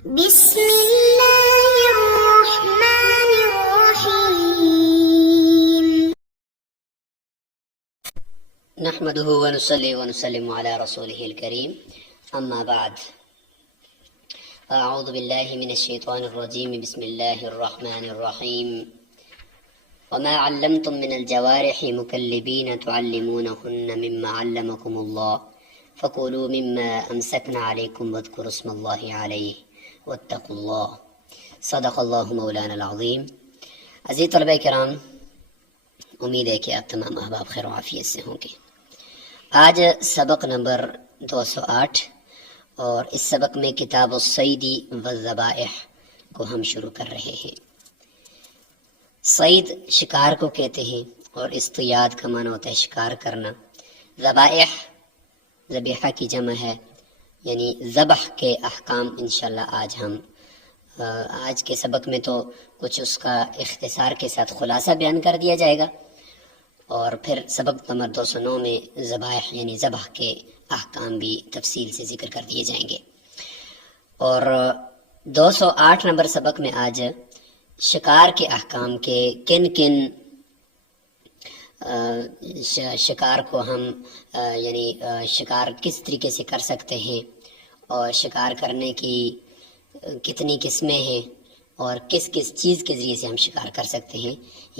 بسم الله الرحمن الرحيم. نحمده ونصلي ونسلم على رسوله الكريم، أما بعد. أعوذ بالله من الشيطان الرجيم. بسم الله الرحمن الرحيم. وما علمتم من الجوارح مكلبين تعلمونهن مما علمكم الله فكلوا مما أمسكنا عليكم واذكروا اسم الله عليه واتقوا الله. صدق اللہ مولانا العظیم. عزیز طلبہ کرام، امید ہے کہ آپ تمام احباب خیر و عافیت سے ہوں گے. آج سبق نمبر 208 اور اس سبق میں کتاب الصید والذبائح کو ہم شروع کر رہے ہیں. صید شکار کو کہتے ہیں اور اصطیاد کا معنی ہوتا ہے شکار کرنا. ذبائح ذبیحہ کی جمع ہے، یعنی ذبح کے احکام انشاءاللہ آج کے سبق میں تو کچھ اس کا اختصار کے ساتھ خلاصہ بیان کر دیا جائے گا، اور پھر سبق نمبر 209 میں ذبائح یعنی ذبح کے احکام بھی تفصیل سے ذکر کر دیے جائیں گے. اور 208 نمبر سبق میں آج شکار کے احکام کے کن شکار کو ہم یعنی شکار کس طریقے سے کر سکتے ہیں اور شکار کرنے کی کتنی قسمیں ہیں اور کس کس چیز کے ذریعے سے ہم شکار کر سکتے ہیں،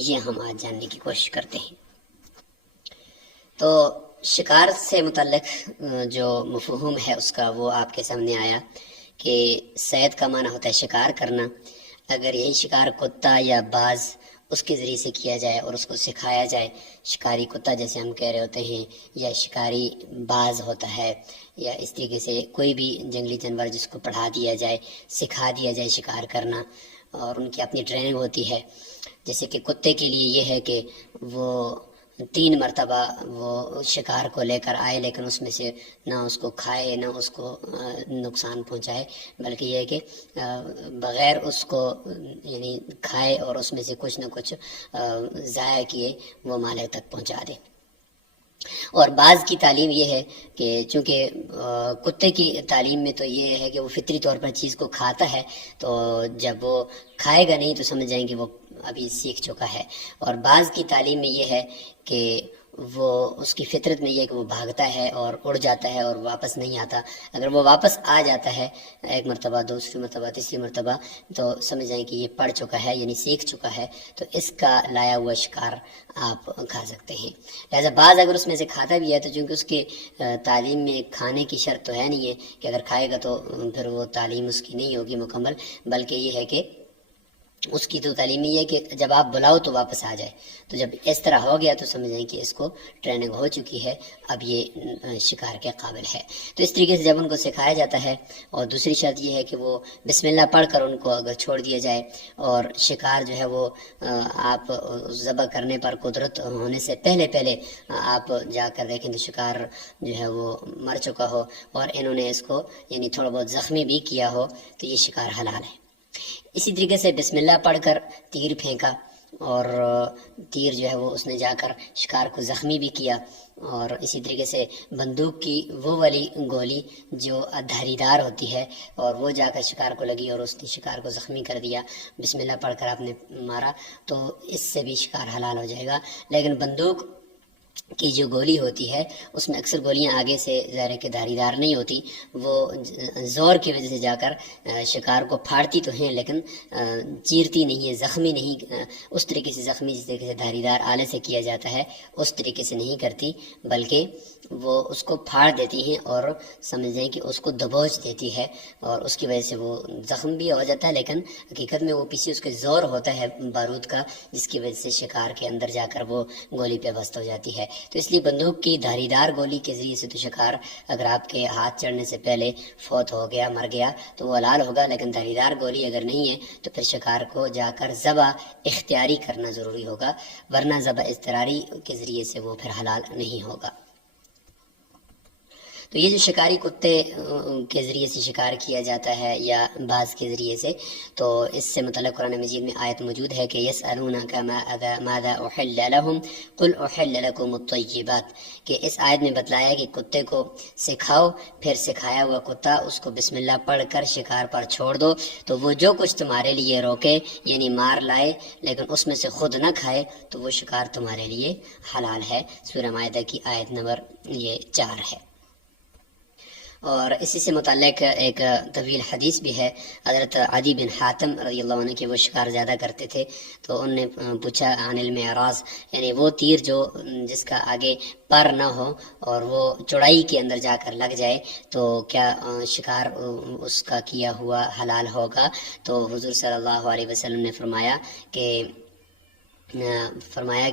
یہ ہم آج جاننے کی کوشش کرتے ہیں. تو شکار سے متعلق جو مفہوم ہے اس کا وہ آپ کے سامنے آیا کہ صید کا معنی ہوتا ہے شکار کرنا. اگر یہی شکار کتا یا باز اس کے ذریعے سے کیا جائے اور اس کو سکھایا جائے، شکاری کتا جیسے ہم کہہ رہے ہوتے ہیں یا شکاری باز ہوتا ہے، یا اس طریقے سے کوئی بھی جنگلی جانور جس کو پڑھا دیا جائے، سکھا دیا جائے شکار کرنا، اور ان کی اپنی ٹریننگ ہوتی ہے. جیسے کہ کتے کے لیے یہ ہے کہ وہ 3 مرتبہ وہ شکار کو لے کر آئے، لیکن اس میں سے نہ اس کو کھائے نہ اس کو نقصان پہنچائے، بلکہ یہ ہے کہ بغیر اس کو یعنی کھائے اور اس میں سے کچھ نہ کچھ ضائع کیے وہ مالک تک پہنچا دے. اور بعض کی تعلیم یہ ہے کہ چونکہ کتے کی تعلیم میں تو یہ ہے کہ وہ فطری طور پر چیز کو کھاتا ہے، تو جب وہ کھائے گا نہیں تو سمجھ جائیں کہ وہ ابھی سیکھ چکا ہے. اور بعض کی تعلیم میں یہ ہے کہ وہ اس کی فطرت میں یہ ہے کہ وہ بھاگتا ہے اور اڑ جاتا ہے اور واپس نہیں آتا. اگر وہ واپس آ جاتا ہے 1 مرتبہ، دوسری مرتبہ، تیسری مرتبہ، تو سمجھ جائیں کہ یہ پڑھ چکا ہے یعنی سیکھ چکا ہے، تو اس کا لایا ہوا شکار آپ کھا سکتے ہیں. لہٰذا بعض اگر اس میں سے کھاتا بھی ہے تو چونکہ اس کے تعلیم میں کھانے کی شرط تو ہے نہیں ہے کہ اگر کھائے گا تو پھر وہ تعلیم اس کی نہیں ہوگی مکمل، بلکہ یہ ہے کہ اس کی تو تعلیم یہ ہے کہ جب آپ بلاؤ تو واپس آ جائے. تو جب اس طرح ہو گیا تو سمجھیں کہ اس کو ٹریننگ ہو چکی ہے، اب یہ شکار کے قابل ہے. تو اس طریقے سے جب ان کو سکھایا جاتا ہے، اور دوسری شرط یہ ہے کہ وہ بسم اللہ پڑھ کر ان کو اگر چھوڑ دیا جائے، اور شکار جو ہے وہ آپ ذبح کرنے پر قدرت ہونے سے پہلے آپ جا کر دیکھیں تو شکار جو ہے وہ مر چکا ہو اور انہوں نے اس کو یعنی تھوڑا بہت زخمی بھی کیا ہو، تو یہ شکار حلال ہے. اسی طریقے سے بسم اللہ پڑھ کر تیر پھینکا، اور تیر جو ہے وہ اس نے جا کر شکار کو زخمی بھی کیا. اور اسی طریقے سے بندوق کی وہ والی گولی جو دھاری دار ہوتی ہے اور وہ جا کر شکار کو لگی اور اس نے شکار کو زخمی کر دیا، بسم اللہ پڑھ کر آپ نے مارا، تو اس سے بھی شکار حلال ہو جائے گا. لیکن بندوق کی جو گولی ہوتی ہے اس میں اکثر گولیاں آگے سے ظاہر کے دھاری دار نہیں ہوتی، وہ زور کی وجہ سے جا کر شکار کو پھاڑتی تو ہیں لیکن چیرتی نہیں ہے، زخمی نہیں، اس طریقے سے زخمی جس طریقے سے دھاری دار آلے سے کیا جاتا ہے اس طریقے سے نہیں کرتی، بلکہ وہ اس کو پھاڑ دیتی ہیں اور سمجھ جائیں کہ اس کو دبوچ دیتی ہے، اور اس کی وجہ سے وہ زخم بھی ہو جاتا ہے، لیکن حقیقت میں وہ پیچھے اس کے زور ہوتا ہے بارود کا، جس کی وجہ سے شکار کے اندر جا کر وہ گولی پہ بست ہو جاتی ہے. تو اس لیے بندوق کی دھاری دار گولی کے ذریعے سے تو شکار اگر آپ کے ہاتھ چڑھنے سے پہلے فوت ہو گیا، مر گیا، تو وہ حلال ہوگا. لیکن دھاری دار گولی اگر نہیں ہے تو پھر شکار کو جا کر ذبح اختیاری کرنا ضروری ہوگا، ورنہ ذبح اضطراری کے ذریعے سے وہ پھر حلال نہیں ہوگا. تو یہ جو شکاری کتے کے ذریعے سے شکار کیا جاتا ہے یا باز کے ذریعے سے، تو اس سے متعلق قرآن مجید میں آیت موجود ہے کہ یسألونک ماذا احل لہم قل احل لکم الطیبات، کہ اس آیت میں بتلایا کہ کتے کو سکھاؤ، پھر سکھایا ہوا کتا اس کو بسم اللہ پڑھ کر شکار پر چھوڑ دو، تو وہ جو کچھ تمہارے لیے روکے یعنی مار لائے لیکن اس میں سے خود نہ کھائے تو وہ شکار تمہارے لیے حلال ہے۔ سورہ مائدہ کی آیت نمبر یہ 4 ہے۔ اور اسی سے متعلق ایک طویل حدیث بھی ہے، حضرت عدی بن حاتم رضی اللہ عنہ کے وہ شکار زیادہ کرتے تھے، تو ان نے پوچھا عن المعراض، یعنی وہ تیر جس کا آگے پر نہ ہو اور وہ چوڑائی کے اندر جا کر لگ جائے تو کیا شکار اس کا کیا ہوا حلال ہوگا؟ تو حضور صلی اللہ علیہ وسلم نے فرمایا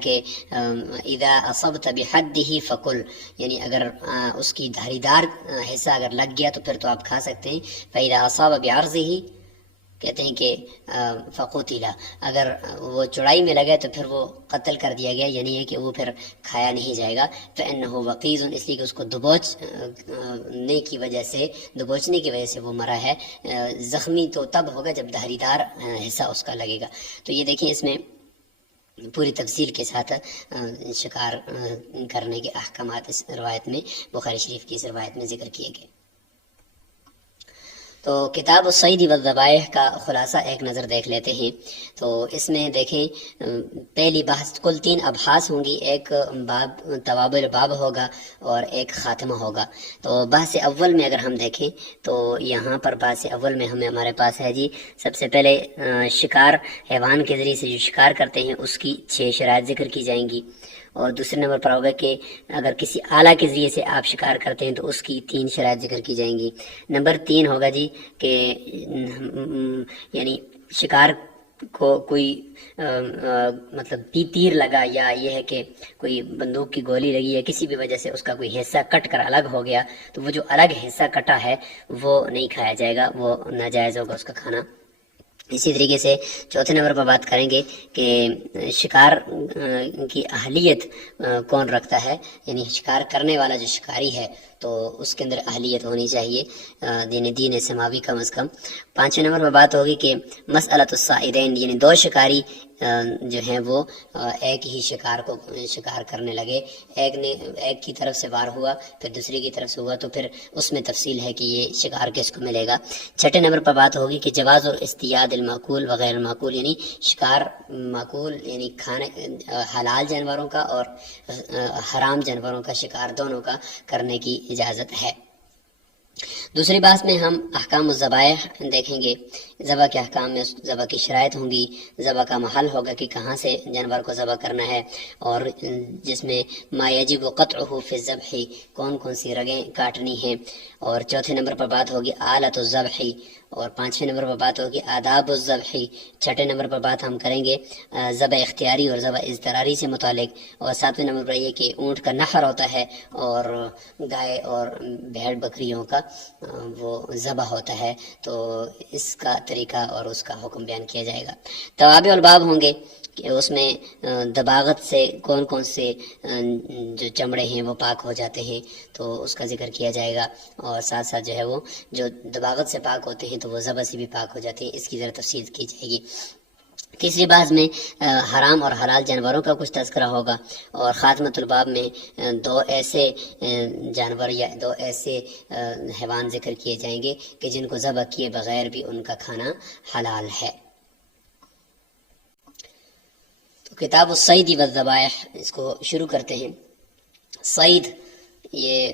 کہ اذا اصبت بحدہ فکل، یعنی اگر اس کی دھاری دار حصہ اگر لگ گیا تو پھر تو آپ کھا سکتے ہیں۔ فاذا اصاب بعرضہ، کہتے ہیں کہ فقتل، اگر وہ چوڑائی میں لگے تو پھر وہ قتل کر دیا گیا، یعنی ہے کہ وہ پھر کھایا نہیں جائے گا۔ فإنہ وقیز، اس لیے کہ اس کو دبوچنے کی وجہ سے وہ مرا ہے۔ زخمی تو تب ہوگا جب دھاری دار حصہ اس کا لگے گا۔ تو یہ دیکھیں اس میں پوری تفصیل کے ساتھ شکار کرنے کے احکامات اس روایت میں، بخاری شریف کی اس روایت میں ذکر کیے گئے۔ تو کتاب الصید والذبائح کا خلاصہ ایک نظر دیکھ لیتے ہیں۔ تو اس میں دیکھیں پہلی بحث، کل 3 ابحاث ہوں گی، ایک باب توابل باب ہوگا اور ایک خاتمہ ہوگا۔ تو بحث اول میں اگر ہم دیکھیں تو یہاں پر بحث اول میں ہمارے پاس ہے جی، سب سے پہلے شکار، حیوان کے ذریعے سے جو شکار کرتے ہیں اس کی 6 شرائط ذکر کی جائیں گی، اور دوسرے نمبر پر ہوگا کہ اگر کسی آلہ کے ذریعے سے آپ شکار کرتے ہیں تو اس کی 3 شرائط ذکر کی جائیں گی۔ نمبر 3 ہوگا جی کہ یعنی شکار کو کوئی مطلب تیر لگا، یا یہ ہے کہ کوئی بندوق کی گولی لگی یا کسی بھی وجہ سے اس کا کوئی حصہ کٹ کر الگ ہو گیا، تو وہ جو الگ حصہ کٹا ہے وہ نہیں کھایا جائے گا، وہ ناجائز ہوگا اس کا کھانا۔ اسی طریقے سے چوتھے نمبر پر بات کریں گے کہ شکار کی اہلیت کون رکھتا ہے، یعنی شکار کرنے والا جو شکاری ہے تو اس کے اندر اہلیت ہونی چاہیے، دین سماوی کم از کم۔ 5ویں نمبر پر بات ہوگی کہ مسئلۃ الصائدین، یعنی 2 شکاری جو ہیں وہ ایک ہی شکار کو شکار کرنے لگے، ایک کی طرف سے وار ہوا پھر دوسری کی طرف سے ہوا، تو پھر اس میں تفصیل ہے کہ یہ شکار کس کو ملے گا۔ 6 نمبر پر بات ہوگی کہ جواز الاصطیاد المعقول وغیر المعقول، یعنی شکار معقول یعنی کھانے حلال جانوروں کا اور حرام جانوروں کا شکار دونوں کا کرنے کی اجازت ہے۔ دوسری بات میں ہم احکام الذبائح دیکھیں گے، ذبح کے احکام میں ذبح کی شرائط ہوں گی، ذبح کا محل ہوگا کہ کہاں سے جانور کو ذبح کرنا ہے، اور جس میں ما یجب قطعہ فی الذبح، کون کون سی رگیں کاٹنی ہیں، اور 4تھے نمبر پر بات ہوگی آلۃ الذبح، اور 5ویں نمبر پر بات ہوگی آداب الذبح۔ 6 نمبر پر بات ہم کریں گے ذبح اختیاری اور ذبح اضطراری سے متعلق، اور 7ویں نمبر پر یہ کہ اونٹ کا نحر ہوتا ہے اور گائے اور بھیڑ بکریوں کا وہ ذبح ہوتا ہے، تو اس کا طریقہ اور اس کا حکم بیان کیا جائے گا۔ توابع الباب ہوں گے کہ اس میں دباغت سے کون کون سے جو چمڑے ہیں وہ پاک ہو جاتے ہیں تو اس کا ذکر کیا جائے گا، اور ساتھ ساتھ جو ہے وہ جو دباغت سے پاک ہوتے ہیں تو وہ ذبح سے بھی پاک ہو جاتے ہیں، اس کی ذرا تفصیل کی جائے گی۔ تیسری بات میں حرام اور حلال جانوروں کا کچھ تذکرہ ہوگا، اور خاتمۃ الباب میں 2 ایسے جانور یا 2 ایسے حیوان ذکر کیے جائیں گے کہ جن کو ذبح کیے بغیر بھی ان کا کھانا حلال ہے۔ تو کتاب الصید والذبائح اس کو شروع کرتے ہیں۔ صید یہ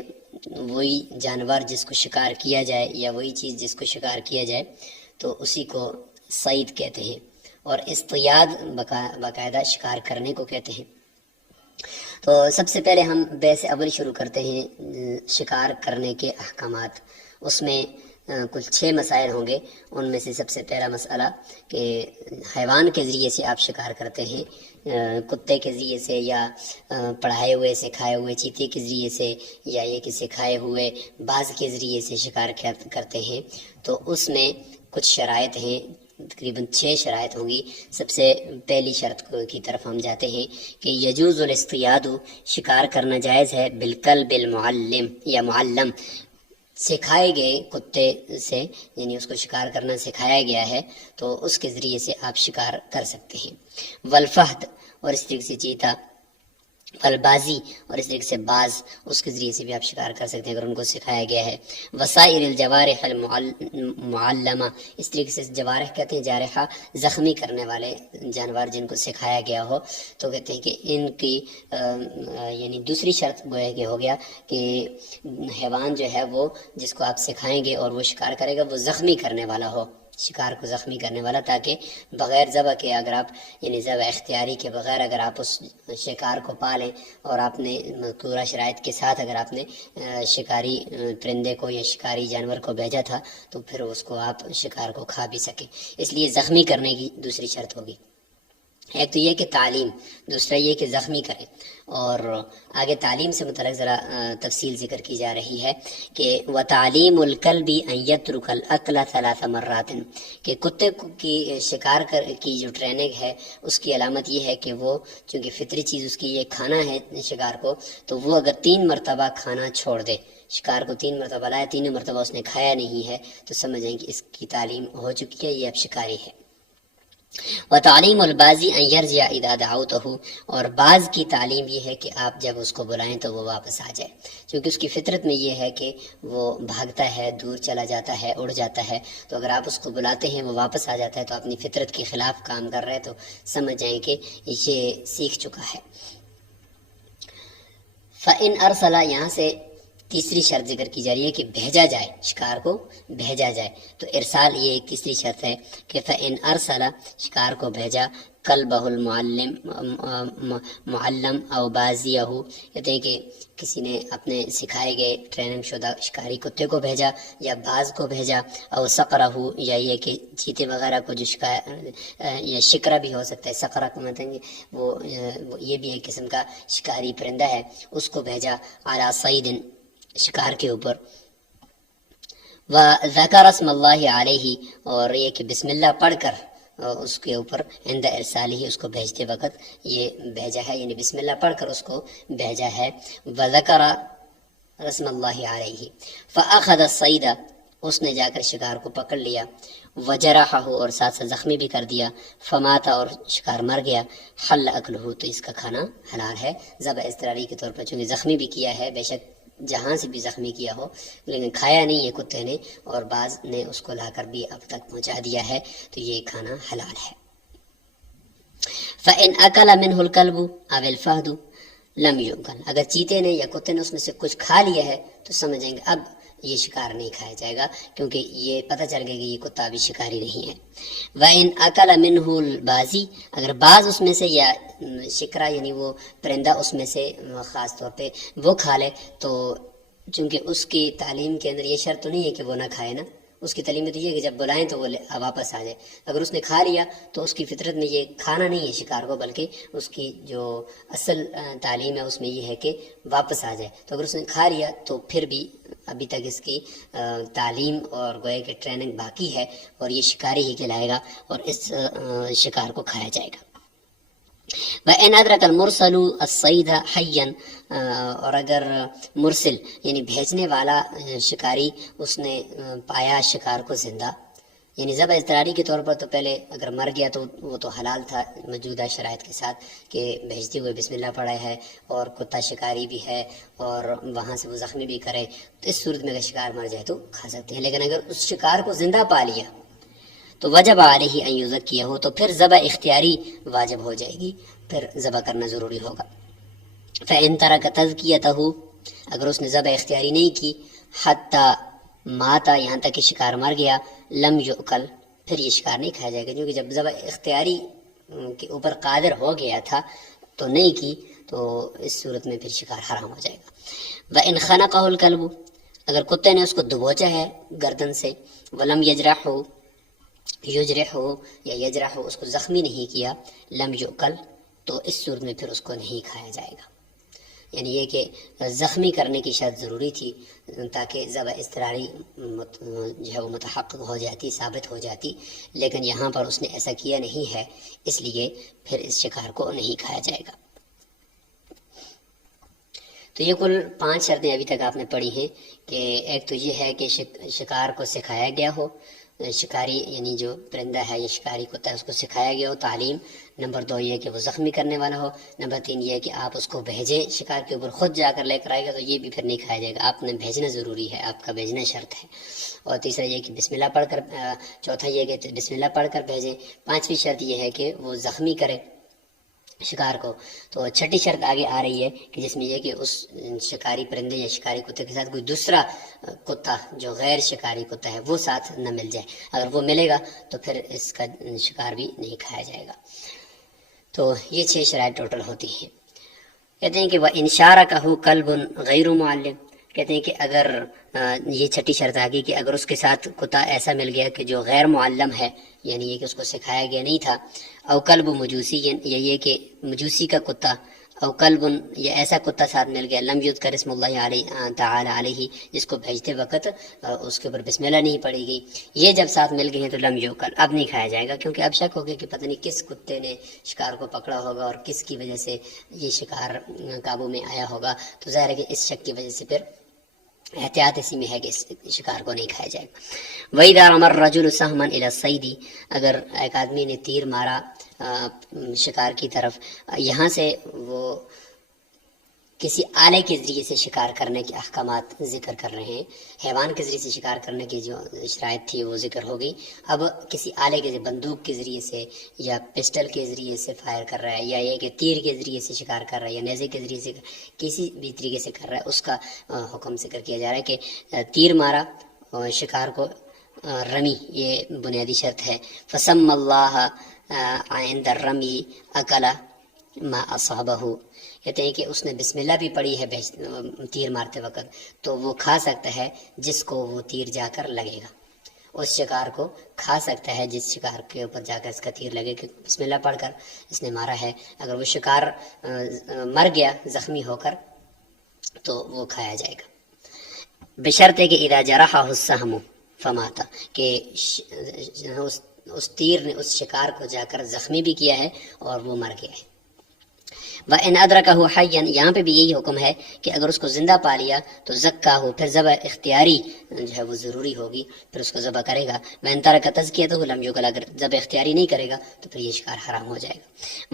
وہی جانور جس کو شکار کیا جائے یا وہی چیز جس کو شکار کیا جائے تو اسی کو صید کہتے ہیں، اور اصطیاد باقاعدہ شکار کرنے کو کہتے ہیں۔ تو سب سے پہلے ہم بیس اول شروع کرتے ہیں شکار کرنے کے احکامات۔ اس میں کل 6 مسائل ہوں گے، ان میں سے سب سے پہلا مسئلہ کہ حیوان کے ذریعے سے آپ شکار کرتے ہیں، کتے کے ذریعے سے یا پڑھائے ہوئے سکھائے ہوئے چیتے کے ذریعے سے یا یہ کہ سکھائے ہوئے باز کے ذریعے سے شکار کرتے ہیں، تو اس میں کچھ شرائط ہیں تقریباً 6 شرائط ہوں گی۔ سب سے پہلی شرط کی طرف ہم جاتے ہیں کہ یجوز الاصطیاد، شکار کرنا جائز ہے، بالکلب المعلم یا معلم، سکھائے گئے کتے سے، یعنی اس کو شکار کرنا سکھایا گیا ہے تو اس کے ذریعے سے آپ شکار کر سکتے ہیں۔ والفہد، اور اس طریقے سے چیتا، والبازی، اور اس طریقے سے باز، اس کے ذریعے سے بھی آپ شکار کر سکتے ہیں اگر ان کو سکھایا گیا ہے۔ وسائر الجوارح المعلمہ، اس طریقے سے جوارح کہتے ہیں جارحہ، زخمی کرنے والے جانور جن کو سکھایا گیا ہو، تو کہتے ہیں کہ ان کی یعنی دوسری شرط گویا کہ ہو گیا کہ حیوان جو ہے وہ جس کو آپ سکھائیں گے اور وہ شکار کرے گا وہ زخمی کرنے والا ہو، شکار کو زخمی کرنے والا، تاکہ بغیر ذبح کے اگر آپ یعنی ذبح اختیاری کے بغیر اگر آپ اس شکار کو پالیں اور آپ نے مذکورہ شرائط کے ساتھ اگر آپ نے شکاری پرندے کو یا شکاری جانور کو بھیجا تھا تو پھر اس کو آپ شکار کو کھا بھی سکیں، اس لیے زخمی کرنے کی دوسری شرط ہوگی۔ ایک تو یہ کہ تعلیم، دوسرا یہ کہ زخمی کریں، اور آگے تعلیم سے متعلق ذرا تفصیل ذکر کی جا رہی ہے کہ وَتَعْلِيمُ الْكَلْبِ أَنْ يَتْرُكَ الْأَكْلَ 3 مرات، کہ کتے کی شکار کی جو ٹریننگ ہے اس کی علامت یہ ہے کہ وہ چونکہ فطری چیز اس کی یہ کھانا ہے شکار کو، تو وہ اگر 3 مرتبہ کھانا چھوڑ دے، شکار کو 3 مرتبہ لایا، 3 مرتبہ اس نے کھایا نہیں ہے، تو سمجھیں کہ اس کی تعلیم ہو چکی ہے، یہ اب شکاری ہے۔ وتعلیم البازی ان یرجع اذا دعوتہ، اور باز کی تعلیم یہ ہے کہ آپ جب اس کو بلائیں تو وہ واپس آ جائے، کیونکہ اس کی فطرت میں یہ ہے کہ وہ بھاگتا ہے، دور چلا جاتا ہے، اڑ جاتا ہے، تو اگر آپ اس کو بلاتے ہیں وہ واپس آ جاتا ہے تو اپنی فطرت کے خلاف کام کر رہے، تو سمجھ جائیں کہ یہ سیکھ چکا ہے۔ فَإِنْ أَرْسَلَ، یہاں سے تیسری شرط ذکر کی جا رہی ہے کہ بھیجا جائے، شکار کو بھیجا جائے، تو ارسال یہ ایک تیسری شرط ہے کہ فَإِنْ أَرْسَلَ، شکار کو بھیجا، کلبہ المعلم او بازیہ، کہتے ہیں کہ کسی نے اپنے سکھائے گئے ٹریننگ شدہ شکاری کتے کو بھیجا یا باز کو بھیجا، او سقرہ، یا یہ کہ چیتے وغیرہ کو جو یا شکرہ بھی ہو سکتا ہے، سقرہ کو مطلب وہ یہ بھی ایک قسم کا شکاری پرندہ ہے، اس کو بھیجا، علی صید، شکار کے اوپر، وذکر اسم اللہ علیہ، اور یہ کہ بسم اللہ پڑھ کر اس کے اوپر عند ارسالہ، اس کو بھیجتے وقت یہ بھیجا ہے، یعنی بسم اللہ پڑھ کر اس کو بھیجا ہے، وذکر اسم اللہ علیہ، فاخذ الصید، اس نے جا کر شکار کو پکڑ لیا، وجرحہ، اور ساتھ ساتھ زخمی بھی کر دیا، فمات، اور شکار مر گیا، حل اکلہ، تو اس کا کھانا حلال ہے، ذبح اضطراری کے طور پر، چونکہ زخمی بھی کیا ہے، بے شک جہاں سے بھی زخمی کیا ہو لیکن کھایا نہیں ہے کتے نے، اور بعض نے اس کو لا کر بھی اب تک پہنچا دیا ہے، تو یہ کھانا حلال ہے۔ فَإِنْ أَكَلَ مِنْهُ الْكَلْبُ أَوِ الْفَهْدُ لَمْ يُؤْكَلْ، اگر چیتے نے یا کتے نے اس میں سے کچھ کھا لیا ہے تو سمجھیں گے اب یہ شکار نہیں کھایا جائے گا، کیونکہ یہ پتہ چل گیا کہ یہ کتا بھی شکاری نہیں ہے۔ وَإِنْ أَكَلَ مِنْهُ الْبَازِي، اگر بعض اس میں سے یا شکرا یعنی وہ پرندہ اس میں سے خاص طور پہ وہ کھا لے، تو چونکہ اس کی تعلیم کے اندر یہ شرط تو نہیں ہے کہ وہ نہ کھائے نا، اس کی تعلیم میں تو یہ ہے کہ جب بلائیں تو وہ واپس آ جائے، اگر اس نے کھا لیا تو اس کی فطرت میں یہ کھانا نہیں ہے شکار کو، بلکہ اس کی جو اصل تعلیم ہے اس میں یہ ہے کہ واپس آ جائے، تو اگر اس نے کھا لیا تو پھر بھی ابھی تک اس کی تعلیم اور گویا کہ ٹریننگ باقی ہے، اور یہ شکاری ہی کہلائے گا، اور اس شکار کو کھایا جائے گا۔ وَإِنْ أَدْرَكَ الْمُرْسَلُ الصَّيْدَ حَيًّا، اور اگر مرسل یعنی بھیجنے والا شکاری اس نے پایا شکار کو زندہ، یعنی ذبح اضطراری کے طور پر تو پہلے اگر مر گیا تو وہ تو حلال تھا موجودہ شرائط کے ساتھ کہ بھیجتے ہوئے بسم اللہ پڑھا ہے، اور کتا شکاری بھی ہے، اور وہاں سے وہ زخمی بھی کرے، تو اس صورت میں اگر شکار مر جائے تو کھا سکتے ہیں، لیکن اگر اس شکار کو زندہ پا لیا تو وجب علیہ ان یزکیہ، تو پھر ذبح اختیاری واجب ہو جائے گی، پھر ذبح کرنا ضروری ہوگا۔ فإن ترک تزکیتہ، اگر اس نے ذبح اختیاری نہیں کی، حتی ماتا، یہاں تک کہ شکار مر گیا، لم یؤکل، پھر یہ شکار نہیں کھایا جائے گا، کیونکہ جب ذبح اختیاری کے اوپر قادر ہو گیا تھا تو نہیں کی، تو اس صورت میں پھر شکار حرام ہو جائے گا۔ وإن خنقہ الکلب، اگر کتے نے اس کو دبوچا ہے گردن سے، ولم یجرح ہو یا یجرح ہو، اس کو زخمی نہیں کیا، لم یؤکل، تو اس صورت میں پھر اس کو نہیں کھایا جائے گا۔ یعنی یہ کہ زخمی کرنے کی شرط ضروری تھی تاکہ ذبح اضطراری جو ہے وہ متحقق ہو جاتی، ثابت ہو جاتی، لیکن یہاں پر اس نے ایسا کیا نہیں ہے، اس لیے پھر اس شکار کو نہیں کھایا جائے گا۔ تو یہ کل 5 شرطیں ابھی تک آپ نے پڑھی ہیں کہ ایک تو یہ ہے کہ شکار کو سکھایا گیا ہو، شکاری یعنی جو پرندہ ہے یا شکاری کتا ہے اس کو سکھایا گیا ہو، تعلیم۔ نمبر 2 یہ کہ وہ زخمی کرنے والا ہو۔ نمبر 3 یہ کہ آپ اس کو بھیجیں شکار کے اوپر، خود جا کر لے کر آئے گا تو یہ بھی پھر نہیں کھایا جائے گا، آپ نے بھیجنا ضروری ہے، آپ کا بھیجنا شرط ہے۔ اور تیسرا یہ کہ بسم اللہ پڑھ کر، چوتھا یہ کہ بسم اللہ پڑھ کر بھیجیں۔ 5ویں شرط یہ ہے کہ وہ زخمی کرے شکار کو۔ تو 6ٹھی شرط آگے آ رہی ہے کہ جس میں یہ کہ اس شکاری پرندے یا شکاری کتے کے ساتھ کوئی دوسرا کتا جو غیر شکاری کتا ہے وہ ساتھ نہ مل جائے، اگر وہ ملے گا تو پھر اس کا شکار بھی نہیں کھایا جائے گا۔ تو یہ 6 شرائط ٹوٹل ہوتی ہیں۔ کہتے ہیں کہ وہ انشارہ کا ہو کلب غیر معلم، کہتے ہیں کہ اگر یہ 6ٹھی شرط آ گئی کہ اگر اس کے ساتھ کتا ایسا مل گیا کہ جو غیر معلم ہے، یعنی یہ کہ اس کو سکھایا گیا نہیں تھا، او کلب مجوسی، یا یہ کہ مجوسی کا کتا، او کلب یا ایسا کتا ساتھ مل گیا لم یذکر اسم اللہ علیہ تعالی علیہ، جس کو بھیجتے وقت اس کے اوپر بسم اللہ نہیں پڑھی گئی، یہ جب ساتھ مل گئے ہیں تو لم یوکل، اب نہیں کھایا جائے گا، کیونکہ اب شک ہو گیا کہ پتہ نہیں کس کتے نے شکار کو پکڑا ہوگا اور کس کی وجہ سے یہ شکار قابو میں آیا ہوگا، تو ظاہر ہے کہ اس شک کی وجہ سے پھر احتیاط اسی میں ہے کہ اس شکار کو نہیں کھایا جائے گا۔ وَإِذَا رَمَى الرَّجُلُ سَهْمًا إِلَى الصَّيْدِ، اگر ایک آدمی نے تیر مارا شکار کی طرف، یہاں سے وہ کسی آلے کے ذریعے سے شکار کرنے کے احکامات ذکر کر رہے ہیں۔ حیوان کے ذریعے سے شکار کرنے کی جو شرائط تھی وہ ذکر ہو گئی، اب کسی آلے کے ذریعے، بندوق کے ذریعے سے یا پسٹل کے ذریعے سے فائر کر رہا ہے، یا یہ کہ تیر کے ذریعے سے شکار کر رہا ہے یا نیزے کے ذریعے سے کسی بھی طریقے سے کر رہا ہے، اس کا حکم ذکر کیا جا رہا ہے کہ تیر مارا شکار کو، رمی یہ بنیادی شرط ہے۔ فسم اللہ عند الرمی اکل ما اصابہ، کہتے ہیں کہ اس نے بسم اللہ بھی پڑھی ہے تیر مارتے وقت تو وہ کھا سکتا ہے جس کو وہ تیر جا کر لگے گا، اس شکار کو کھا سکتا ہے جس شکار کے اوپر جا کر اس کا تیر لگے، کہ بسم اللہ پڑھ کر اس نے مارا ہے، اگر وہ شکار مر گیا زخمی ہو کر تو وہ کھایا جائے گا، بشرط ہے کہ اذا جرحہ السہم فمات، کہ اس تیر نے اس شکار کو جا کر زخمی بھی کیا ہے اور وہ مر گیا ہے۔ وَإِنْ أَدْرَكَهُ حَيًّا، یہاں پہ بھی یہی حکم ہے کہ اگر اس کو زندہ پا لیا تو زکا ہو، پھر ذبح اختیاری جو ہے وہ ضروری ہوگی، پھر اس کو ذبح کرے گا۔ وَإِنْ تَرَكَ تَزْكِيَتَهُ لَمْ يُؤْكَلْ، اگر ذبح اختیاری نہیں کرے گا تو پھر یہ شکار حرام ہو جائے گا۔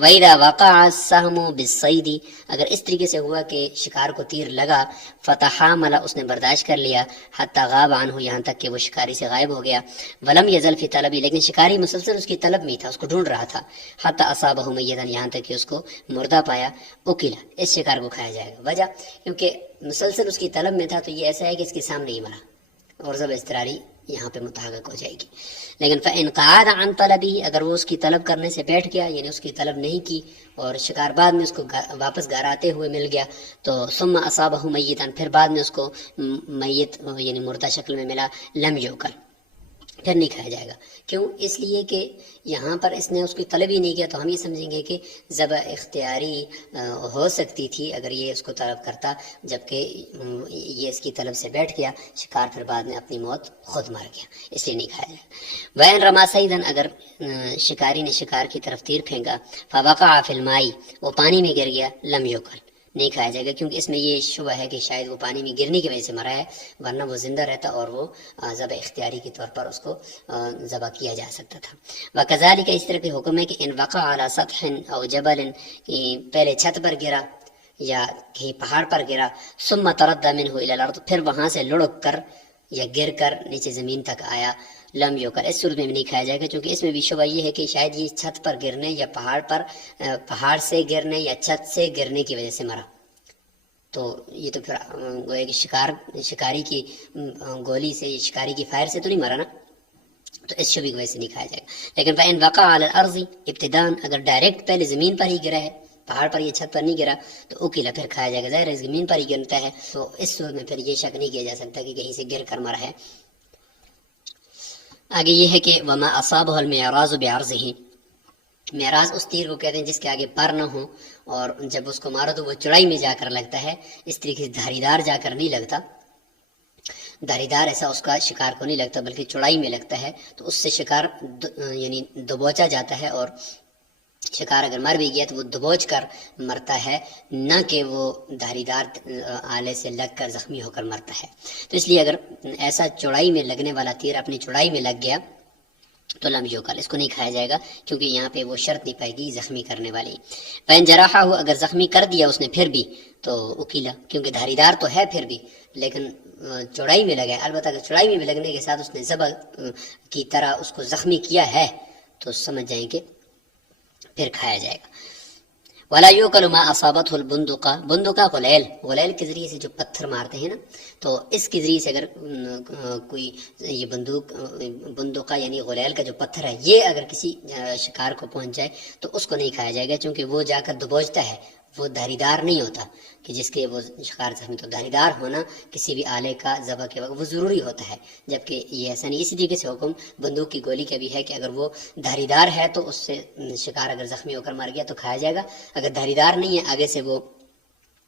وَإِذَا وَقَعَ السَّهْمُ بِالصَّيْدِ، اگر اس طریقے سے ہوا کہ شکار کو تیر لگا، فَتَحَامَلَ، اس نے برداشت کر لیا، حَتَّى غَابَ عَنْهُ، یہاں تک کہ وہ شکاری سے غائب ہو گیا، وَلَمْ يَزَلْ فِي طَلَبِ، لیکن شکاری مسلسل اس کی طلب میں تھا، اس کو ڈھونڈ رہا تھا، حَتَّى أَصَابَهُ مَيِّتًا، یہاں تک کہ اس کو مردہ پایا، اکیلا، اس شکار کو کھایا جائے گا۔ وجہ کیونکہ مسلسل اس کی طلب میں تھا، تو یہ ایسا ہے کہ اس کے سامنے ہی مرا، اور ذبح اضطراری یہاں پہ متحقق ہو جائے گی۔ لیکن فَإِنْ قَعَدَ عَنْ طَلَبِهِ، اگر وہ اس کی طلب کرنے سے بیٹھ گیا، یعنی اس کی طلب نہیں کی اور شکار بعد میں اس کو واپس گھر آتے ہوئے مل گیا، تو ثم أصابه ميتا، پھر بعد میں اس کو میت یعنی مردہ شکل میں ملا، لم یوکل، پھر نہیں کھایا جائے گا۔ کیوں؟ اس لیے کہ یہاں پر اس نے اس کی طلب ہی نہیں کیا، تو ہم یہ سمجھیں گے کہ ذبح اختیاری ہو سکتی تھی اگر یہ اس کو طلب کرتا، جبکہ یہ اس کی طلب سے بیٹھ گیا، شکار پھر بعد میں اپنی موت خود مر گیا، اس لیے نہیں کھایا جائے گا۔ وَإِنْ رَمَى صَيْدًا، اگر شکاری نے شکار کی طرف تیر پھینکا، فَوَقَعَ فِي الْمَاءِ، وہ پانی میں گر گیا، لم یوکل، نہیں کھایا جائے گا، کیونکہ اس میں یہ شبہ ہے کہ شاید وہ پانی میں گرنے کی وجہ سے مرا ہے، ورنہ وہ زندہ رہتا اور وہ ذبح اختیاری کے طور پر اس کو ذبح کیا جا سکتا تھا۔ وَكَذَلِكَ، اس طرح کے حکم ہے کہ ان وقع علی سطح او جبل، پہلے چھت پر گرا یا کہیں پہاڑ پر گرا، ثم تردى منه الى الارض، پھر وہاں سے لڑک کر یا گر کر نیچے زمین تک آیا، لم یوکل، اس صورت میں بھی نہیں کھایا جائے گا، کیونکہ اس میں بھی شبہ یہ ہے کہ شاید یہ چھت پر گرنے یا پہاڑ سے گرنے یا چھت سے گرنے کی وجہ سے مرا، تو یہ تو پھر گویا کہ شکاری کی گولی سے، شکاری کی فائر سے تو نہیں مرا نا، تو اس شبہ کی وجہ سے نہیں کھایا جائے گا۔ لیکن فَإِنْ وَقَعَ عَلَى الْأَرْضِ ابتداءً، اگر ڈائریکٹ پہلے زمین پر ہی گرا ہے، پہاڑ پر یا چھت پر نہیں گرا، تو اکیلا، پھر کھایا جائے گا، ظاہر ہے زمین پر ہی گرتا ہے، تو اس صورت میں پھر یہ شک نہیں کیا جا سکتا کہ کہیں سے گر کر مرا ہے۔ آگے یہ ہے کہ وَمَا أَصَابَهُ الْمِعْرَاضُ بِعَرْضِهِ، معراج اس تیر کو کہتے ہیں جس کے آگے پر نہ ہو، اور جب اس کو مارو تو وہ چوڑائی میں جا کر لگتا ہے، اس طریقے سے دھاریدار جا کر نہیں لگتا، دھاریدار ایسا اس کا شکار کو نہیں لگتا بلکہ چوڑائی میں لگتا ہے، تو اس سے شکار یعنی دبوچا جاتا ہے، اور شکار اگر مر بھی گیا تو وہ دبوچ کر مرتا ہے، نہ کہ وہ دھاریدار آلے سے لگ کر زخمی ہو کر مرتا ہے۔ تو اس لیے اگر ایسا چوڑائی میں لگنے والا تیر اپنی چوڑائی میں لگ گیا تو لم یوکل، اس کو نہیں کھایا جائے گا، کیونکہ یہاں پہ وہ شرط نہیں پائے گی زخمی کرنے والی۔ فین جراحہ ہو، اگر زخمی کر دیا اس نے پھر بھی تو اکیلا، کیونکہ دھاریدار تو ہے پھر بھی لیکن چوڑائی میں لگا ہے، البتہ اگر چوڑائی میں لگنے کے ساتھ اس نے ذبح کی طرح اس کو زخمی کیا ہے تو سمجھ جائیں کہ پھر کھایا جائے گا۔ ولا یوکل ما اصابته البندقہ، بندقہ غلیل، غلیل کے ذریعے سے جو پتھر مارتے ہیں نا، تو اس کے ذریعے سے اگر کوئی یہ بندقہ یعنی غلیل کا جو پتھر ہے یہ اگر کسی شکار کو پہنچ جائے تو اس کو نہیں کھایا جائے گا، چونکہ وہ جا کر دبوچتا ہے، وہ دھاریدار نہیں ہوتا کہ جس کے وہ شکار زخمی، تو دھاریدار ہونا کسی بھی آلے کا ذبح کے وقت وہ ضروری ہوتا ہے، جبکہ یہ ایسا نہیں۔ اسی طریقے سے حکم بندوق کی گولی کا بھی ہے کہ اگر وہ دھاریدار ہے تو اس سے شکار اگر زخمی ہو کر مر گیا تو کھایا جائے گا، اگر دھاریدار نہیں ہے، آگے سے وہ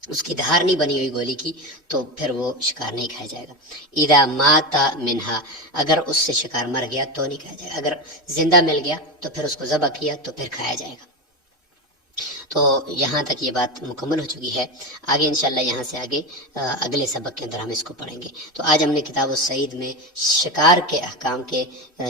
اس کی دھار نہیں بنی ہوئی گولی کی، تو پھر وہ شکار نہیں کھایا جائے گا۔ اذا مات منہا، اگر اس سے شکار مر گیا تو نہیں کھایا جائے گا، اگر زندہ مل گیا تو پھر اس کو ذبح کیا تو پھر کھایا جائے گا۔ تو یہاں تک یہ بات مکمل ہو چکی ہے، آگے انشاءاللہ یہاں سے آگے اگلے سبق کے اندر ہم اس کو پڑھیں گے۔ تو آج ہم نے کتاب الصید میں شکار کے احکام کے،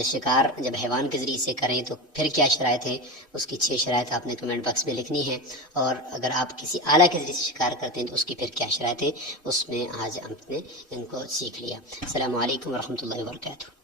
شکار جب حیوان کے ذریعے سے کریں تو پھر کیا شرائط ہیں، اس کی 6 شرائط آپ نے کمنٹ باکس میں لکھنی ہے، اور اگر آپ کسی آلہ کے ذریعے سے شکار کرتے ہیں تو اس کی پھر کیا شرائط ہیں، اس میں آج ہم نے ان کو سیکھ لیا۔ السلام علیکم ورحمۃ اللہ وبرکاتہ۔